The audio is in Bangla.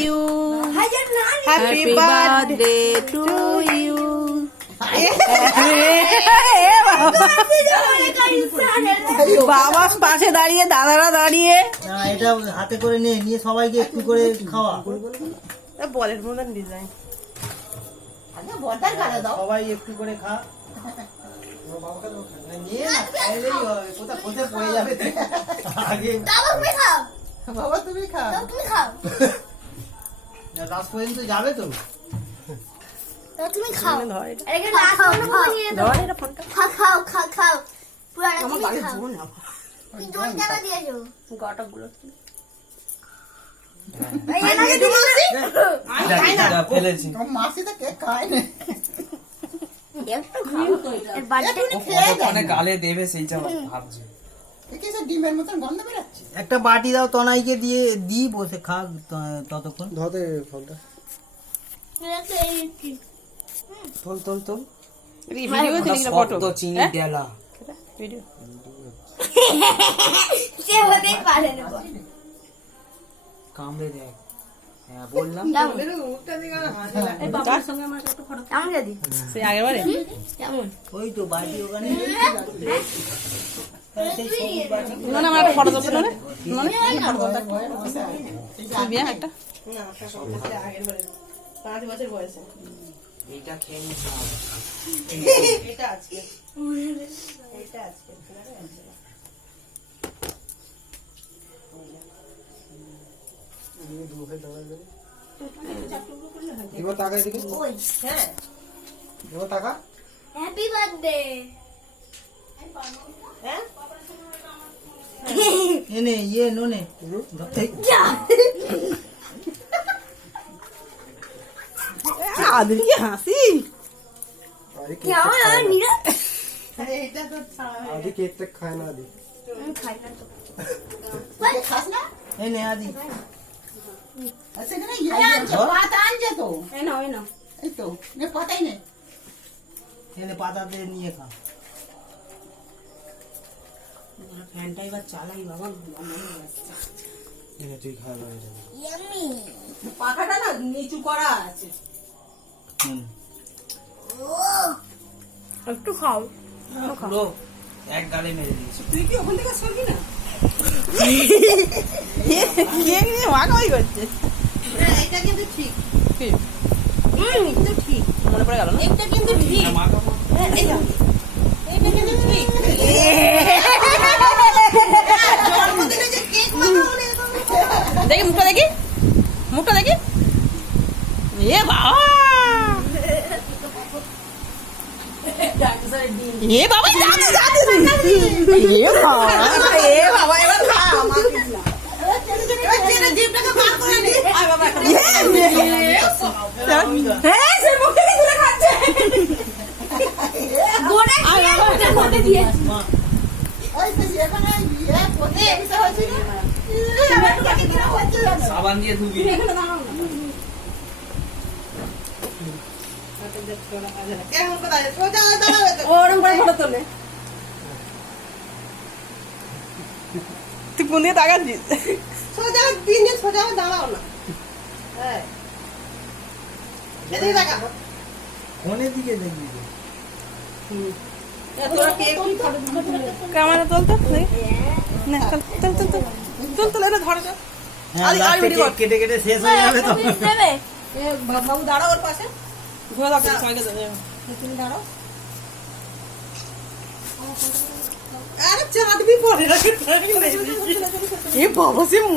you. Happy birthday to you. বাবা পাশে দাঁড়িয়ে, দাদারা দাঁড়িয়ে। না, এটা হাতে করে নিয়ে সবাইকে একটু করে খাওয়া। বলের মতন ডিজাইন। সবাই একটু করে খা। নিয়ে না, খাইলেই হবে। কোথায় পড়ে যাবে আগে। বাবা তুমি খাও। না, 10 পর্যন্ত যাবে তো। তুমি খাও। ধর এটা। ধর এটা ফোনটা। খাও। পুরো আমার বাড়ি খাও। বোন না। তুমি জল কেন দিয়েছো? গাটা গুলো কি? ফেলেছি মাসি তো কেক খায় না। একটু খাও তো এটা। এর বাড়িতে অনেক গালে দেবে সেইটা ভাবছি। ডিমের মতন গন্ধ বেরোচ্ছে। একটা বাটি দাও, তনাইকে দিয়ে বসে খা ততক্ষণ। ধরে ফলটা তোল ভিডিও দেখি না ফটো। তো চিনি দেলা ভিডিও। সে হতেই পারে না। কামড়ে দেখ। হ্যাঁ বললাম এই বাবার সঙ্গে আমার একটা ফটো। কেমন যদি? সেই আগেরবারে। কেমন? ওই তো বাটি ওখানে। না আমার একটা ফটো দাও না। তুই বিয়া একটা। 5 বছর বয়সে। এইটা খেয়ে নিস এটা আজকে। এটা আজকে। এবার টাকা এদিকে। ওই হ্যাঁ। এবার টাকা। Happy birthday. হ্যাঁ? এনে নোনে। আদরি হাসি। কেমন নিরা? এটা তো আদি কেক টেক খায় না আদি। খাই না তো। খাস না? এনে আদি। আচ্ছা এখানে পাতা আনছে তো এই নাও। এই তো পাতাই নেই এনে পাতাতে নিয়ে খা। ফ্যানটা এবার চালাই বাবা। এনে তুই খাওয়া হয়ে যাবে। ইয়াম্মি। পাখাটা না নিচু করা আছে। একটু খাও। পুরো এক গালে মেরে দিয়েছি। তুই কি ওখান থেকে সরবি না? মাখামাখি করছে। এটা কিন্তু ঠিক। কিন্তু ঠিক মনে পড়ে গেল না? এটা কিন্তু ঠিক। এটা কিন্তু ঠিক। জন্মদিনে যে কেক মাখানো দেখি মুখটা দেখি। এ বাবা এ বাবা এবার খা সাবান দিয়ে ধুবি। তুই কোন দিয়ে তাকাচ্ছিস? সোজা দাঁড়াও না। ফোনের দিকে দেখবি। ক্যামেরা তোল তো না, তোল এটা ধরে যা। কেটে শেষ হয়ে যাবে তো। বাবু দাঁড়াও ওর পাশে। ঘুরে দাও সবাইকে তুমি দাঁড়াও। আরে চাঁদ বি পড়ে এ বাবা সে